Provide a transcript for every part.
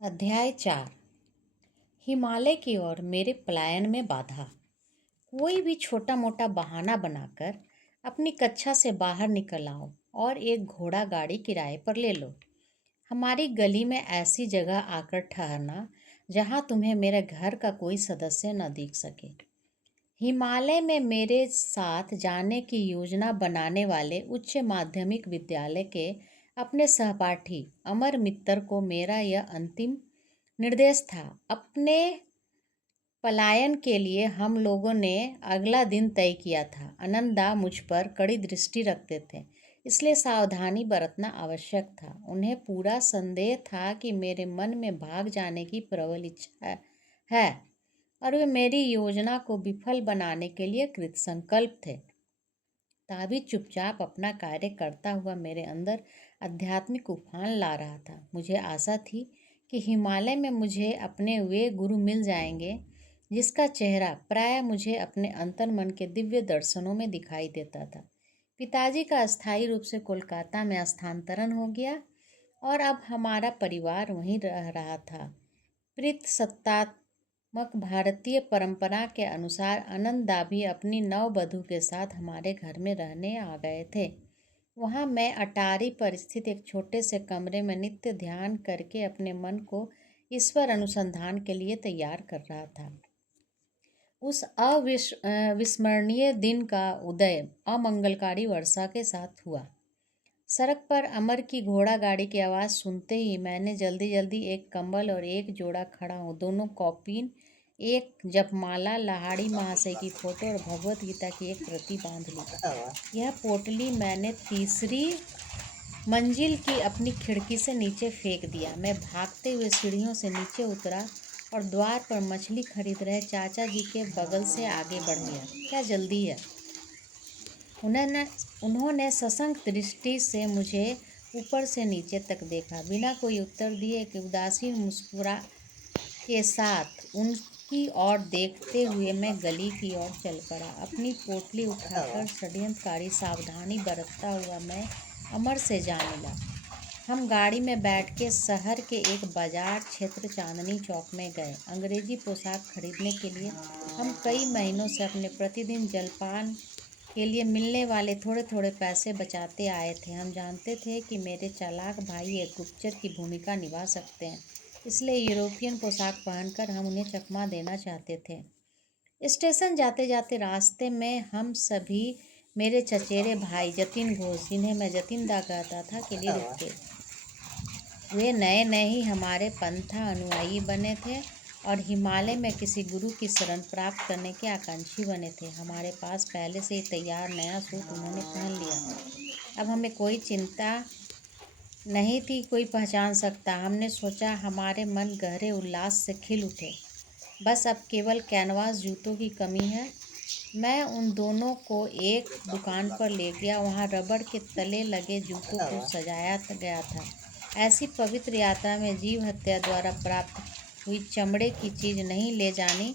अध्याय 4। हिमालय की ओर मेरे पलायन में बाधा। कोई भी छोटा मोटा बहाना बनाकर अपनी कक्षा से बाहर निकल आओ और एक घोड़ा गाड़ी किराए पर ले लो। हमारी गली में ऐसी जगह आकर ठहरना जहाँ तुम्हें मेरे घर का कोई सदस्य न दिख सके। हिमालय में मेरे साथ जाने की योजना बनाने वाले उच्च माध्यमिक विद्यालय के अपने सहपाठी अमर मित्तर को मेरा यह अंतिम निर्देश था। अपने पलायन के लिए हम लोगों ने अगला दिन तय किया था। आनंदा मुझ पर कड़ी दृष्टि रखते थे, इसलिए सावधानी बरतना आवश्यक था। उन्हें पूरा संदेह था कि मेरे मन में भाग जाने की प्रबल इच्छा है और वे मेरी योजना को विफल बनाने के लिए कृतसंकल्प थे। ताबी चुपचाप अपना कार्य करता हुआ मेरे अंदर आध्यात्मिक उफान ला रहा था। मुझे आशा थी कि हिमालय में मुझे अपने वे गुरु मिल जाएंगे जिसका चेहरा प्रायः मुझे अपने अंतर्मन के दिव्य दर्शनों में दिखाई देता था। पिताजी का अस्थायी रूप से कोलकाता में स्थानांतरण हो गया और अब हमारा परिवार वहीं रह रहा था। सत्तात्मक भारतीय परंपरा के अनुसार आनंदा भी अपनी नववधू के साथ हमारे घर में रहने आ गए थे। वहाँ मैं अटारी पर स्थित एक छोटे से कमरे में नित्य ध्यान करके अपने मन को ईश्वर अनुसंधान के लिए तैयार कर रहा था। उस अविस्मरणीय दिन का उदय अमंगलकारी वर्षा के साथ हुआ। सड़क पर अमर की घोड़ा गाड़ी की आवाज़ सुनते ही मैंने जल्दी जल्दी एक कंबल और एक जोड़ा खड़ा हूँ, दोनों कॉपीन, एक जपमाला, लाहाड़ी महाशय की फोटो और भगवत गीता की एक प्रति बांध ली। यह पोटली मैंने तीसरी मंजिल की अपनी खिड़की से नीचे फेंक दिया। मैं भागते हुए सीढ़ियों से नीचे उतरा और द्वार पर मछली खरीद रहे चाचा जी के बगल से आगे बढ़ गया। क्या जल्दी है? उन्होंने सशंक दृष्टि से मुझे ऊपर से नीचे तक देखा। बिना कोई उत्तर दिए एक उदासीन मुस्कुरा के साथ उनकी ओर देखते हुए मैं गली की ओर चल पड़ा। अपनी पोटली उठाकर षड्यंत्रकारी सावधानी बरतता हुआ मैं अमर से जा मिला। हम गाड़ी में बैठ के शहर के एक बाजार क्षेत्र चांदनी चौक में गए। अंग्रेजी पोशाक खरीदने के लिए हम कई महीनों से अपने प्रतिदिन जलपान के लिए मिलने वाले थोड़े थोड़े पैसे बचाते आए थे। हम जानते थे कि मेरे चालाक भाई एक गुप्तचर की भूमिका निभा सकते हैं, इसलिए यूरोपियन पोशाक पहनकर हम उन्हें चकमा देना चाहते थे। स्टेशन जाते जाते रास्ते में हम सभी मेरे चचेरे भाई जतिन घोष, जिन्हें मैं जतिन दा कहता था, के लिए रुके। वे नए नए ही हमारे पंथा अनुयायी बने थे और हिमालय में किसी गुरु की शरण प्राप्त करने के आकांक्षी बने थे। हमारे पास पहले से ही तैयार नया सूट उन्होंने पहन लिया था। अब हमें कोई चिंता नहीं थी, कोई पहचान सकता। हमने सोचा हमारे मन गहरे उल्लास से खिल उठे। बस अब केवल कैनवास जूतों की कमी है। मैं उन दोनों को एक दुकान पर ले गया। वहाँ रबड़ के तले लगे जूतों को सजाया गया था। ऐसी पवित्र यात्रा में जीव हत्या द्वारा प्राप्त हुई चमड़े की चीज़ नहीं ले जानी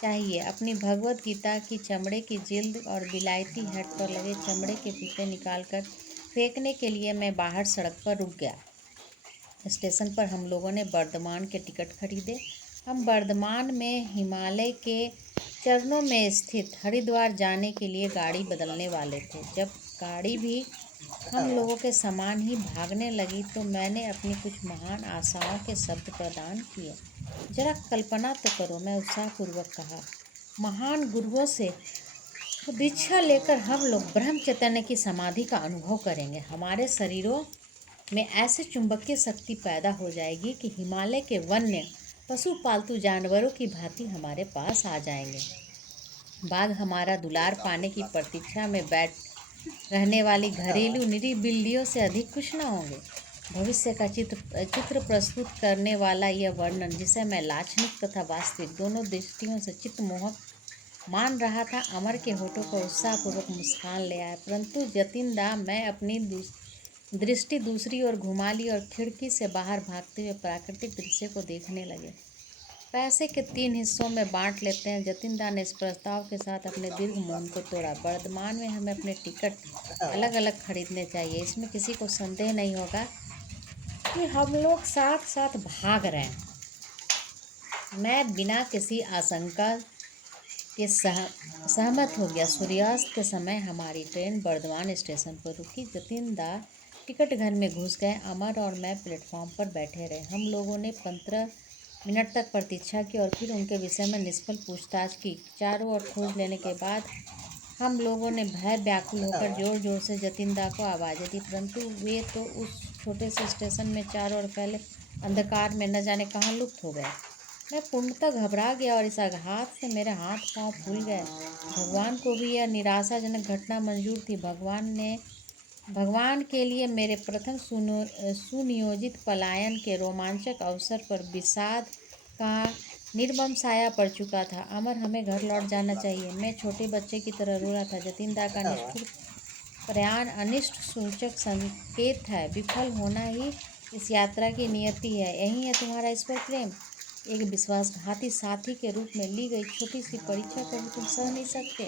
चाहिए। अपनी भगवत गीता की चमड़े की जिल्द और विलायती हेड पर लगे चमड़े के फीते निकालकर फेंकने के लिए मैं बाहर सड़क पर रुक गया। स्टेशन पर हम लोगों ने बर्धमान के टिकट खरीदे। हम बर्धमान में हिमालय के चरणों में स्थित हरिद्वार जाने के लिए गाड़ी बदलने वाले थे। जब गाड़ी भी हम लोगों के समान ही भागने लगी तो मैंने अपनी कुछ महान आशाओं के शब्द प्रदान किए। जरा कल्पना तो करो, मैं उत्साहपूर्वक कहा। महान गुरुओं से दीक्षा लेकर हम लोग ब्रह्म चैतन्य की समाधि का अनुभव करेंगे। हमारे शरीरों में ऐसे चुंबकीय शक्ति पैदा हो जाएगी कि हिमालय के वन्य पशु पालतू जानवरों की भांति हमारे पास आ जाएंगे। बाघ हमारा दुलार पाने की प्रतीक्षा में बैठ रहने वाली घरेलू निरीह बिल्लियों से अधिक खुश न होंगे। भविष्य का चित्र प्रस्तुत करने वाला यह वर्णन, जिसे मैं लाक्षणिक तथा वास्तविक दोनों दृष्टियों से चित्तमोहक मान रहा था, अमर के होठों पर उत्साहपूर्वक मुस्कान ले आया। परंतु जतिन दा, मैं अपनी दृष्टि दूसरी ओर घुमा ली और खिड़की से बाहर भागते हुए प्राकृतिक दृश्य को देखने लगे। पैसे के 3 हिस्सों में बांट लेते हैं। जतिन दा ने इस प्रस्ताव के साथ अपने दीर्घ मौन को तोड़ा। वर्तमान में हमें अपने टिकट अलग अलग खरीदने चाहिए, इसमें किसी को संदेह नहीं होगा कि हम लोग साथ साथ भाग रहे हैं। मैं बिना किसी आशंका के सहमत हो गया। सूर्यास्त के समय हमारी ट्रेन बर्दवान स्टेशन पर रुकी। जतिन दा टिकट घर में घुस गए। अमर और मैं प्लेटफॉर्म पर बैठे रहे। हम लोगों ने 15 मिनट तक प्रतीक्षा की और फिर उनके विषय में निष्फल पूछताछ की। चारों ओर खोज लेने के बाद हम लोगों ने भय व्याकुल होकर जोर जोर से जतिन दा को आवाज़ें दी, परंतु वे तो उस छोटे से स्टेशन में चारों ओर फैले अंधकार में न जाने कहाँ लुप्त हो गए। मैं पूर्णतः घबरा गया और इस आघात से मेरे हाथ पांव फूल गए। भगवान को भी यह निराशाजनक घटना मंजूर थी। भगवान के लिए मेरे प्रथम सुनियोजित पलायन के रोमांचक अवसर पर विषाद का निर्मम साया पड़ चुका था। अमर, हमें घर लौट जाना चाहिए। मैं छोटे बच्चे की तरह रो रहा था। जतिन दा का निष्ठुर प्रयाण अनिष्ट सूचक संकेत है। विफल होना ही इस यात्रा की नियति है। यही है तुम्हारा ईश्वर प्रेम। एक विश्वासघाती साथी के रूप में ली गई छोटी सी परीक्षा को भी तुम सह नहीं सकते।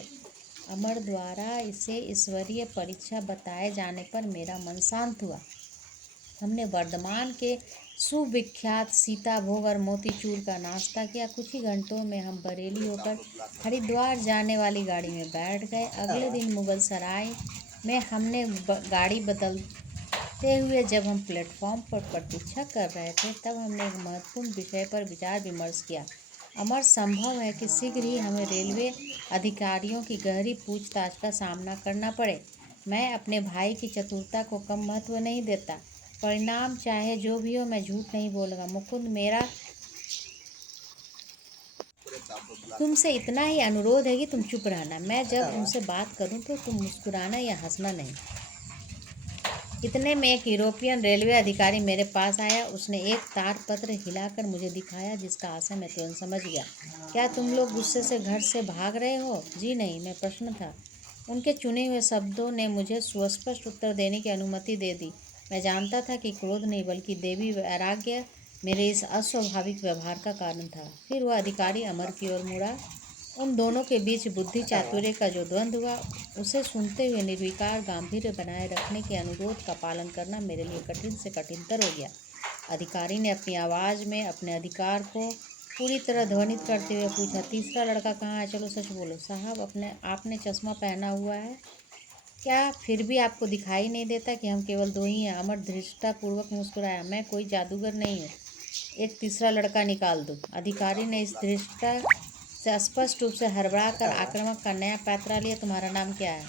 अमर द्वारा इसे ईश्वरीय परीक्षा बताए जाने पर मेरा मन शांत हुआ। हमने वर्धमान के सुविख्यात सीता भोग और मोतीचूर का नाश्ता किया। कुछ ही घंटों में हम बरेली होकर हरिद्वार जाने वाली गाड़ी में बैठ गए। अगले दिन मुगल सराय में हमने गाड़ी बदलते हुए जब हम प्लेटफॉर्म पर प्रतीक्षा कर रहे थे, तब हमने एक महत्वपूर्ण विषय पर विचार विमर्श किया। अमर, संभव है कि शीघ्र ही हमें रेलवे अधिकारियों की गहरी पूछताछ का सामना करना पड़े। मैं अपने भाई की चतुरता को कम महत्व नहीं देता। परिणाम चाहे जो भी हो, मैं झूठ नहीं बोलूँगा। मुकुंद, मेरा तुमसे इतना ही अनुरोध है कि तुम चुप रहना। मैं जब उनसे बात करूं तो तुम मुस्कुराना या हंसना नहीं। इतने में एक यूरोपियन रेलवे अधिकारी मेरे पास आया। उसने एक तार पत्र हिलाकर मुझे दिखाया, जिसका आशय मैं तुरंत समझ गया। क्या तुम लोग गुस्से से घर से भाग रहे हो? जी नहीं, मैं प्रश्न था। उनके चुने हुए शब्दों ने मुझे सुस्पष्ट उत्तर देने की अनुमति दे दी। मैं जानता था कि क्रोध नहीं बल्कि देवी वैराग्य मेरे इस अस्वाभाविक व्यवहार का कारण था। फिर वह अधिकारी अमर की ओर मुड़ा। उन दोनों के बीच बुद्धि चातुर्य का जो द्वंद्व हुआ, उसे सुनते हुए निर्विकार गांभीर्य बनाए रखने के अनुरोध का पालन करना मेरे लिए कठिन से कठिनतर हो गया। अधिकारी ने अपनी आवाज़ में अपने अधिकार को पूरी तरह ध्वनित करते हुए पूछा, तीसरा लड़का कहाँ है? चलो सच बोलो। साहब, आपने चश्मा पहना हुआ है क्या? फिर भी आपको दिखाई नहीं देता कि हम केवल दो ही हैं? अमर धृष्टतापूर्वक मुस्कुराया। मैं कोई जादूगर नहीं हूँ। एक तीसरा लड़का निकाल दूँ? अधिकारी ने इस धृष्टता से स्पष्ट रूप से हड़बड़ा कर आक्रामक का नया पैतरा लिया। तुम्हारा नाम क्या है?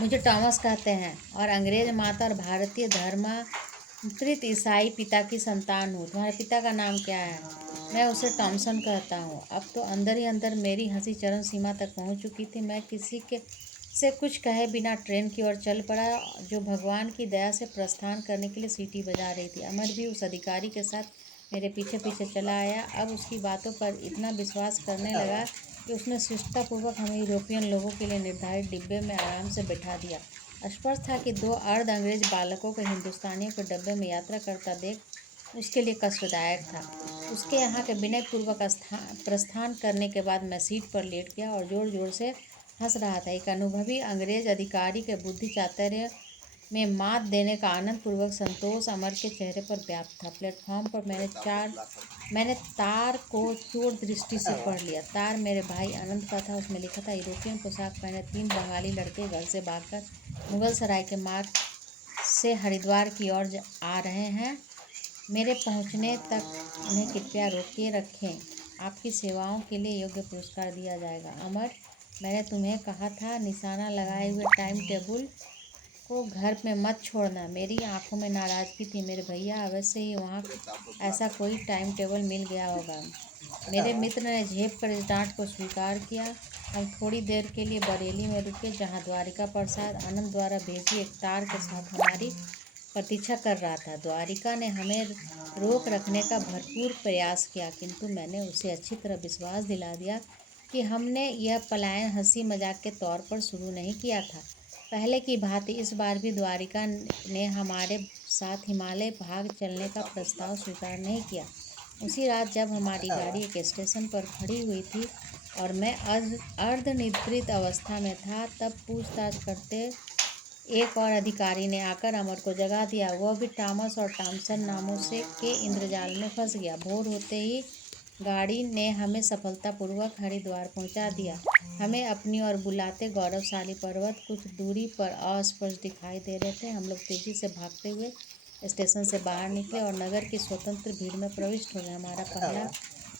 मुझे टॉमस कहते हैं और अंग्रेज माता और भारतीय धर्मांतरित ईसाई पिता की संतान हूँ। तुम्हारे पिता का नाम क्या है? मैं उसे टॉमसन कहता हूँ। अब तो अंदर ही अंदर मेरी हंसी चरम सीमा तक पहुँच चुकी थी। मैं किसी के से कुछ कहे बिना ट्रेन की ओर चल पड़ा, जो भगवान की दया से प्रस्थान करने के लिए सीटी बजा रही थी। अमर भी उस अधिकारी के साथ मेरे पीछे पीछे चला आया। अब उसकी बातों पर इतना विश्वास करने लगा कि उसने शिष्टतापूर्वक हमें यूरोपियन लोगों के लिए निर्धारित डिब्बे में आराम से बैठा दिया। स्पष्ट था कि दो अर्ध अंग्रेज बालकों को हिंदुस्तानियों के डब्बे में यात्रा करता देख उसके लिए कष्टदायक था। उसके यहाँ के विनयपूर्वक प्रस्थान करने के बाद मैं सीट पर लेट गया और जोर जोर से हंस रहा था। एक अनुभवी अंग्रेज अधिकारी के बुद्धि चातुर्य में मात देने का आनंद पूर्वक संतोष अमर के चेहरे पर व्याप्त था। प्लेटफॉर्म पर मैंने तार को चोर दृष्टि से पढ़ लिया। तार मेरे भाई आनंद का था। उसमें लिखा था, यूरोपियन पोशाक पहने 3 बंगाली लड़के घर से भागकर मुगल सराय के मार्ग से हरिद्वार की ओर आ रहे हैं। मेरे पहुंचने तक उन्हें कृपया रोके रखें। आपकी सेवाओं के लिए योग्य पुरस्कार दिया जाएगा। अमर, मैंने तुम्हें कहा था निशाना लगाए हुए टाइम टेबल को घर में मत छोड़ना। मेरी आंखों में नाराज़गी थी। मेरे भैया, अवश्य ही वहाँ ऐसा कोई टाइम टेबल मिल गया होगा। मेरे मित्र ने झेप कर इस डांट को स्वीकार किया। हम थोड़ी देर के लिए बरेली में रुके, जहाँ द्वारिका प्रसाद आनंद द्वारा भेजी एक तार के साथ हमारी प्रतीक्षा कर रहा था। द्वारिका ने हमें रोक रखने का भरपूर प्रयास किया, किंतु मैंने उसे अच्छी तरह विश्वास दिला दिया कि हमने यह पलायन हंसी मजाक के तौर पर शुरू नहीं किया था। पहले की भांति इस बार भी द्वारिका ने हमारे साथ हिमालय भाग चलने का प्रस्ताव स्वीकार नहीं किया। उसी रात जब हमारी गाड़ी एक स्टेशन पर खड़ी हुई थी और मैं अर्धनिद्रित अवस्था में था, तब पूछताछ करते एक और अधिकारी ने आकर अमर को जगा दिया। वह भी टॉमस और टॉमसन नामों से के इंद्रजाल में फंस गया। भोर होते ही गाड़ी ने हमें सफलतापूर्वक हरिद्वार पहुंचा दिया। हमें अपनी ओर बुलाते गौरवशाली पर्वत कुछ दूरी पर अस्पष्ट दिखाई दे रहे थे। हम लोग तेजी से भागते हुए स्टेशन से बाहर निकले और नगर की स्वतंत्र भीड़ में प्रविष्ट हो गए। हमारा पहला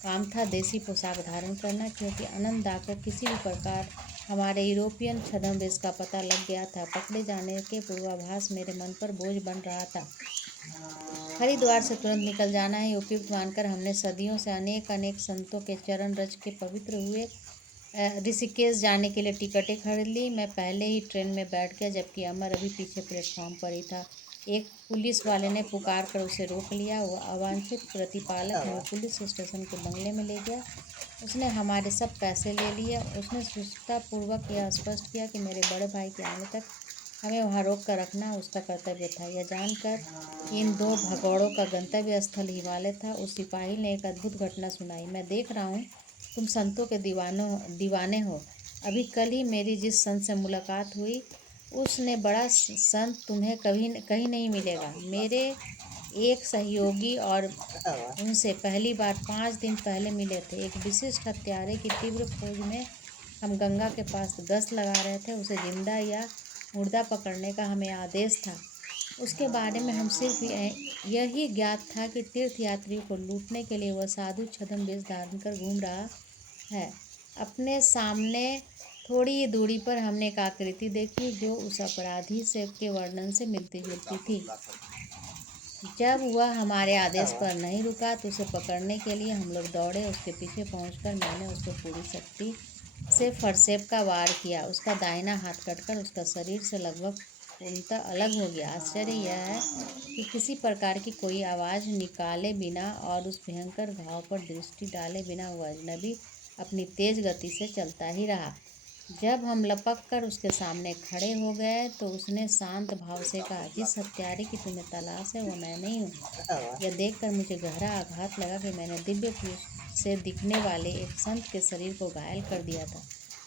काम था देसी पोशाक धारण करना, क्योंकि आनंददायक को किसी भी प्रकार हमारे यूरोपियन छद्मवेश का पता लग गया था। पकड़े जाने के पूर्वाभास मेरे मन पर बोझ बन रहा था। हरिद्वार से तुरंत निकल जाना ही उपयुक्त मानकर हमने सदियों से अनेक अनेक संतों के चरण रज के पवित्र हुए ऋषिकेश जाने के लिए टिकटें खरीद ली। मैं पहले ही ट्रेन में बैठ गया, जबकि अमर अभी पीछे प्लेटफॉर्म पर ही था। एक पुलिस वाले ने पुकार कर उसे रोक लिया। वह अवांछित प्रतिपालक हमें पुलिस स्टेशन के बंगले में ले गया। उसने हमारे सब पैसे ले लिए। उसने शिष्टापूर्वक यह स्पष्ट किया कि मेरे बड़े भाई के आने तक हमें वहाँ रोक कर रखना उसका कर्तव्य था। यह जानकर कि इन दो भगौड़ों का गंतव्य स्थल हिमालय था, उस सिपाही ने एक अद्भुत घटना सुनाई। मैं देख रहा हूँ तुम संतों के दीवाने हो। अभी कल ही मेरी जिस संत से मुलाकात हुई, उसने बड़ा संत तुम्हें कहीं नहीं मिलेगा। मेरे एक सहयोगी और उनसे पहली बार 5 दिन पहले मिले थे। एक विशिष्ट हत्यारे की तीव्र खोज में हम गंगा के पास गश्त लगा रहे थे। उसे जिंदा या मुर्दा पकड़ने का हमें आदेश था। उसके बारे में हम सिर्फ यही ज्ञात था कि तीर्थ यात्रियों को लूटने के लिए वह साधु छद्म वेश धारण कर घूम रहा है। अपने सामने थोड़ी ही दूरी पर हमने एक आकृति देखी जो उस अपराधी से के वर्णन से मिलती जुलती थी। जब वह हमारे आदेश पर नहीं रुका तो उसे पकड़ने के लिए हम लोग दौड़े। उसके पीछे पहुंचकर मैंने उस पर पूरी शक्ति से फरसेप का वार किया। उसका दाहिना हाथ कटकर उसका शरीर से लगभग पूर्णतः अलग हो गया। आश्चर्य यह है कि किसी प्रकार की कोई आवाज़ निकाले बिना और उस भयंकर घाव पर दृष्टि डाले बिना वह अजनबी अपनी तेज गति से चलता ही रहा। जब हम लपक कर उसके सामने खड़े हो गए तो उसने शांत भाव से कहा, जिस हत्यारे की तुम्हें तलाश है वो मैं नहीं हूँ। यह देखकर मुझे गहरा आघात लगा कि मैंने दिव्य पुरुष से दिखने वाले एक संत के शरीर को घायल कर दिया था।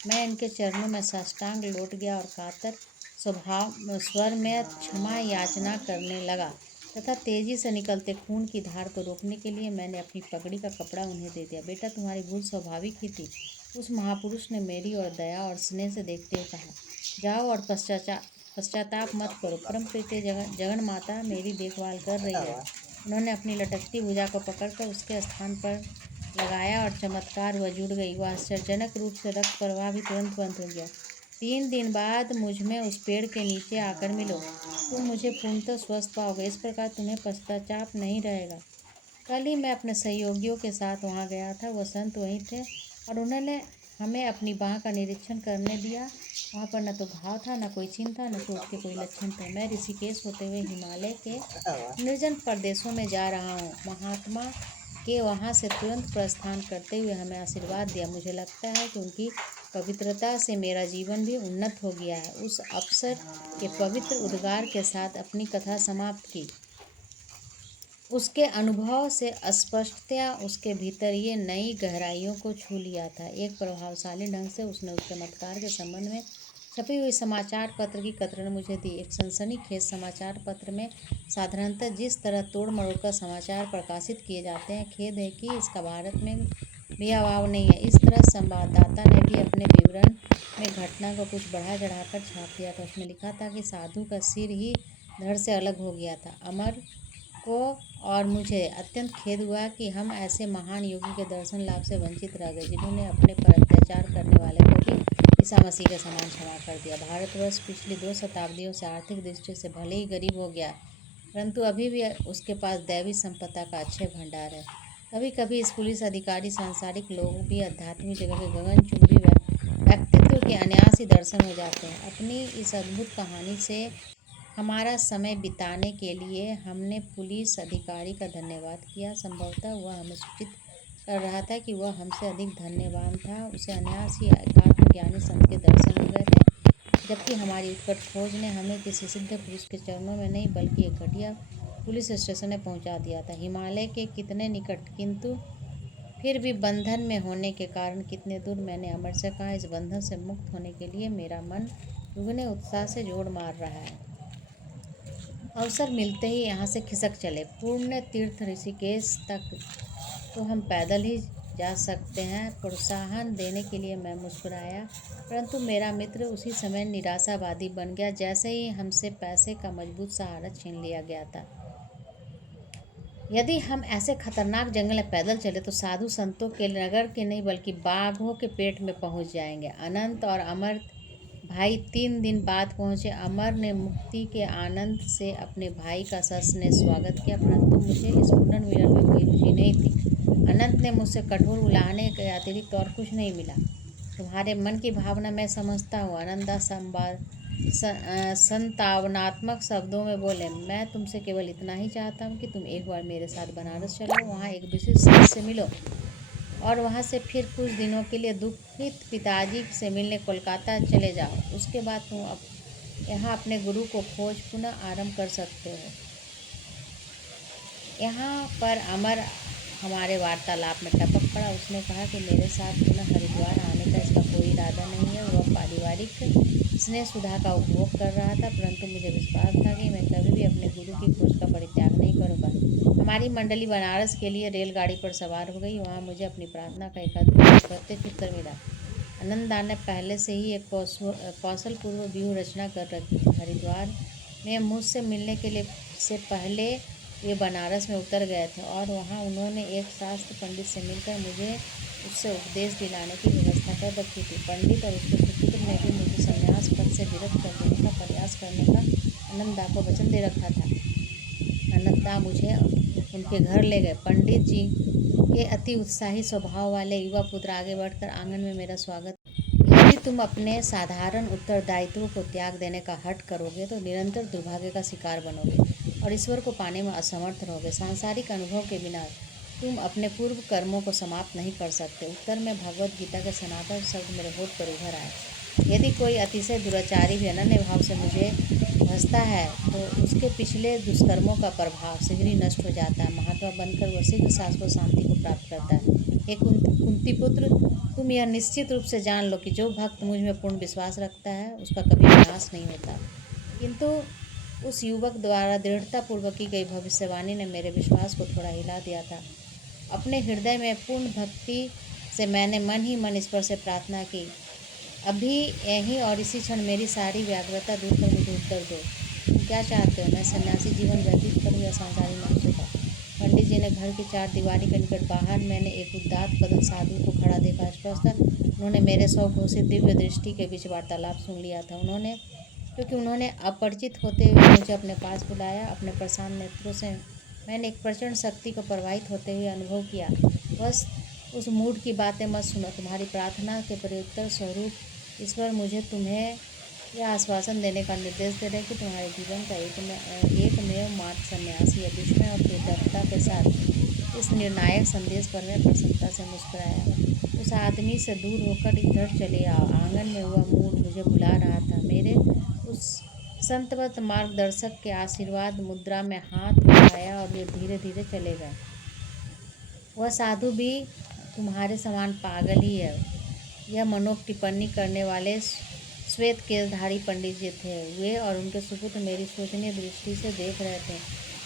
मैं इनके चरणों में साष्टांग लौट गया और कातर स्वर में क्षमा याचना करने लगा तथा तेजी से निकलते खून की धार को रोकने के लिए मैंने अपनी पगड़ी का कपड़ा उन्हें दे दिया। बेटा, तुम्हारी भूल स्वाभाविक ही थी। उस महापुरुष ने मेरी ओर दया और स्नेह से देखते हुए कहा, जाओ और पश्चाताप मत करो। परम प्रीति जगन माता मेरी देखभाल कर रही है। उन्होंने अपनी लटकती भुजा को पकड़कर उसके स्थान पर लगाया और चमत्कार वह जुड़ गई। वह आश्चर्यजनक रूप से रक्त प्रवाह भी तुरंत बंद हो गया। 3 दिन बाद मुझ में उस पेड़ के नीचे आकर मिलो, तुम मुझे पूर्णतः स्वस्थ पाओगे। इस प्रकार तुम्हें पश्चाताप नहीं रहेगा। कल ही मैं अपने सहयोगियों के साथ वहाँ गया था। वह संत वहीं थे और उन्होंने हमें अपनी बाँह का निरीक्षण करने दिया। वहाँ पर न तो घाव था, न कोई चिन्ह था, न चोट के कोई लक्षण थे। मैं ऋषिकेश होते हुए हिमालय के निर्जन प्रदेशों में जा रहा हूँ। महात्मा के वहाँ से तुरंत प्रस्थान करते हुए हमें आशीर्वाद दिया। मुझे लगता है कि उनकी पवित्रता से मेरा जीवन भी उन्नत हो गया है। उस अवसर के पवित्र उद्गार के साथ अपनी कथा समाप्त की। उसके अनुभव से स्पष्टतया उसके भीतर ये नई गहराइयों को छू लिया था। एक प्रभावशाली ढंग से उसने उस चमत्कार के संबंध में छपी हुई समाचार पत्र की कतरन मुझे दी। एक सनसनीखेज समाचार पत्र में साधारणतः जिस तरह तोड़ मरोड़ कर समाचार प्रकाशित किए जाते हैं, खेद है कि इसका भारत में भी अभाव नहीं है। इस तरह संवाददाता ने भी अपने विवरण में घटना को कुछ बढ़ा चढ़ाकर छाप दिया था। उसमें लिखा था कि साधु का सिर ही धड़ से अलग हो गया था। अमर को और मुझे अत्यंत खेद हुआ कि हम ऐसे महान योगी के दर्शन लाभ से वंचित रह गए, जिन्होंने अपने पर अत्याचार करने वाले को भी ईसा मसीह के समान क्षमा कर दिया। भारतवर्ष पिछली 2 शताब्दियों से आर्थिक दृष्टि से भले ही गरीब हो गया, परंतु अभी भी उसके पास दैवी संपदा का अक्षय भंडार है। कभी कभी इस पुलिस अधिकारी सांसारिक लोग भी आध्यात्मिक जगह के गगनचुंबी व्यक्तित्व के अनायास ही दर्शन हो जाते हैं। अपनी इस अद्भुत कहानी से हमारा समय बिताने के लिए हमने पुलिस अधिकारी का धन्यवाद किया। संभवतः वह हमें सूचित कर रहा था कि वह हमसे अधिक धन्यवान था। उसे अनायास ही एक आत्मज्ञानी संत के दर्शन हो गए थे, जबकि हमारी उत्कट खोज ने हमें किसी सिद्ध पुरुष के चरणों में नहीं बल्कि एक घटिया पुलिस स्टेशन में पहुंचा दिया था। हिमालय के कितने निकट, किंतु फिर भी बंधन में होने के कारण कितने दूर। मैंने अमर से कहा, इस बंधन से मुक्त होने के लिए मेरा मन दुगने उत्साह से जोड़ मार रहा है। अवसर मिलते ही यहाँ से खिसक चले। पुण्य तीर्थ ऋषिकेश तक तो हम पैदल ही जा सकते हैं। प्रोत्साहन देने के लिए मैं मुस्कुराया, परंतु मेरा मित्र उसी समय निराशावादी बन गया, जैसे ही हमसे पैसे का मजबूत सहारा छीन लिया गया था। यदि हम ऐसे खतरनाक जंगल में पैदल चले तो साधु संतों के नगर के नहीं बल्कि बाघों के पेट में पहुंच जाएंगे। अनंत और अमर भाई 3 दिन बाद पहुंचे। अमर ने मुक्ति के आनंद से अपने भाई का सस्नेह स्वागत किया, परंतु मुझे इस पुनर्मिलन में कोई रुचि नहीं थी। अनंत ने मुझसे कठोर उलाहने के अतिरिक्त और कुछ नहीं मिला। तुम्हारे मन की भावना मैं समझता हूँ। आनंदा संतावनात्मक शब्दों में बोले, मैं तुमसे केवल इतना ही चाहता हूँ कि तुम एक बार मेरे साथ बनारस चलो, वहाँ एक विशिष्ट संत से मिलो और वहाँ से फिर कुछ दिनों के लिए दुखित पिताजी से मिलने कोलकाता चले जाओ। उसके बाद तुम यहाँ अपने गुरु को खोज पुनः आरंभ कर सकते हो। यहाँ पर अमर हमारे वार्तालाप में टपक पड़ा। उसने कहा कि मेरे साथ पुनः हरिद्वार आने का इसका कोई इरादा नहीं है। वह पारिवारिक स्नेह सुधा का उपभोग कर रहा था, परंतु मुझे विश्वास था कि मैं कभी भी अपने गुरु की खोज का परित्याग नहीं करूँगा। हमारी मंडली बनारस के लिए रेलगाड़ी पर सवार हो गई। वहाँ मुझे अपनी प्रार्थना का एक अद्भुत प्रत्यक्ष उत्तर मिला। आनंदा ने पहले से ही एक कौशलपूर्वक व्यूह रचना कर रखी थी। हरिद्वार में मुझसे मिलने के लिए से पहले वे बनारस में उतर गए थे और वहाँ उन्होंने एक शास्त्र पंडित से मिलकर मुझे उससे उपदेश दिलाने की व्यवस्था कर रखी थी। पंडित और उसके सुपुत्र ने भी मुझे संन्यास पद से विरक्त कर देने का प्रयास करने का आनंदा को वचन दे रखा था। आनंदा मुझे उनके घर ले गए। पंडित जी के अति उत्साही स्वभाव वाले युवा पुत्र आगे बढ़कर आंगन में मेरा स्वागत। यदि तुम अपने साधारण उत्तरदायित्व को त्याग देने का हठ करोगे तो निरंतर दुर्भाग्य का शिकार बनोगे और ईश्वर को पाने में असमर्थ रहोगे। सांसारिक अनुभव के बिना तुम अपने पूर्व कर्मों को समाप्त नहीं कर सकते। उत्तर में भगवत गीता के सनातन शब्द मेरे होठ पर उभर आए। यदि कोई अतिशय दुराचारी भी अनन्य भाव से मुझे भजता है तो उसके पिछले दुष्कर्मों का प्रभाव शीघ्र ही नष्ट हो जाता है। महात्मा बनकर वह शीघ्र शाश्वत शांति को प्राप्त करता है। हे कुंती पुत्र, तुम यह निश्चित रूप से जान लो कि जो भक्त मुझ में पूर्ण विश्वास रखता है उसका कभी विनाश नहीं होता। किंतु उस युवक द्वारा दृढ़तापूर्वक की गई भविष्यवाणी ने मेरे विश्वास को थोड़ा हिला दिया था। अपने हृदय में पूर्ण भक्ति से मैंने मन ही मन ईश्वर से प्रार्थना की, अभी यहीं और इसी क्षण मेरी सारी व्याकुलता दूर कर मुझे उत्तर दो। तुम क्या चाहते हो? मैं सन्यासी जीवन व्यतीत करूँ या संसारी मनुष्य का? पंडित जी ने घर की 4 दीवारी के निकट बाहर मैंने एक उदात्त बदन साधु को खड़ा देखा। स्पष्ट उन्होंने मेरे 100 घोषित दिव्य दृष्टि के बीच वार्तालाप सुन लिया था। क्योंकि उन्होंने अपरिचित होते हुए मुझे अपने पास बुलाया। अपने प्रशांत नेत्रों से मैंने एक प्रचंड शक्ति को प्रवाहित होते हुए अनुभव किया। बस उस मूड की बातें मत सुनो। तुम्हारी प्रार्थना के प्रत्युत्तर स्वरूप ईश्वर मुझे तुम्हें यह आश्वासन देने का निर्देश दे रहे कि तुम्हारे जीवन का एकमेव मात्र सन्यासी है। विस्मय और कृतज्ञता के साथ इस निर्णायक संदेश पर मैं प्रसन्नता से मुस्कुराया। उस आदमी से दूर होकर इधर चले आओ। आंगन में वह मूड मुझे बुला रहा था। मेरे उस संतवत मार्गदर्शक के आशीर्वाद मुद्रा में हाथ उठाया और वे धीरे धीरे चले गए। वह साधु भी तुम्हारे समान पागल ही है। यह मनोक टिप्पणी करने वाले श्वेत केशधारी पंडित जी थे। वे और उनके सुपुत्र मेरी सोचनीय दृष्टि से देख रहे थे।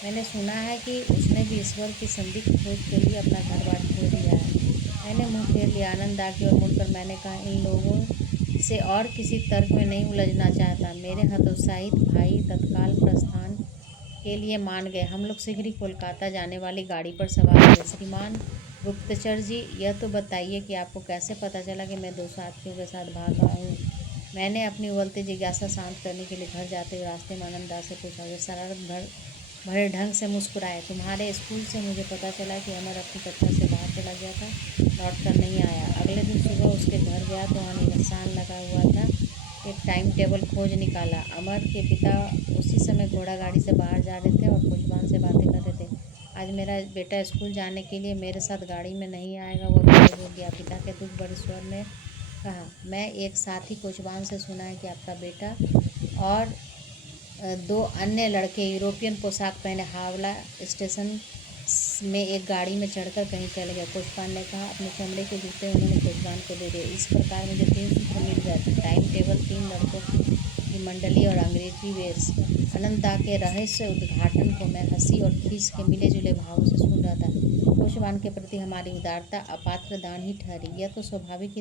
मैंने सुना है कि उसने भी ईश्वर की संदिग्ध खोज के लिए अपना घर बार छोड़ दिया है। मैंने मुंह फेर लिया। आनंदा की ओर मुड़कर मैंने कहा, इन लोगों से और किसी तर्क में नहीं उलझना चाहता। मेरे हतोत्साहित भाई तत्काल प्रस्थान के लिए मान गए। हम लोग शीघ्र ही कोलकाता जाने वाली गाड़ी पर सवार हुए। श्रीमान गुप्तचर जी, यह तो बताइए कि आपको कैसे पता चला कि मैं 2 साथियों के साथ भाग रहा हूँ? मैंने अपनी उबलती जिज्ञासा शांत करने के लिए घर जाते हुए रास्ते में आनंदा से पूछा। वे शरारत भरे ढंग से मुस्कुराए। तुम्हारे स्कूल से मुझे पता चला कि अमर अपनी कक्षा से बाहर चला गया था, लौट कर नहीं आया। अगले दिन सुबह उसके घर गया तो वहाँ निशान लगा हुआ था। एक टाइम टेबल खोज निकाला। अमर के पिता उसी समय घोड़ा गाड़ी से बाहर जा रहे थे और कोचवान से बातें कर रहे थे। आज मेरा बेटा स्कूल जाने के लिए मेरे साथ गाड़ी में नहीं आएगा, वह गायब हो गया। पिता के दुख भरे स्वर ने कहा, मैं एक साथी कोचवान से सुना है कि आपका बेटा और 2 अन्य लड़के यूरोपियन पोशाक पहने हावड़ा स्टेशन में एक गाड़ी में चढ़कर कहीं चले गए। कोचवान ने कहा। अपने चमड़े के जूते उन्होंने कोचवान को दे दिए। इस प्रकार मुझे 3 सूत्र मिल गए थे। टाइम टेबल, 3 लड़कों मंडली और अंग्रेजी वेश अनंतदा के रहस्य उद्घाटन को मैं हंसी और खीस के मिले जुले भावों से सुन रहा था। पोषवान के प्रति हमारी उदारता अपात्र दान ही ठहरी। यह तो स्वाभाविक ही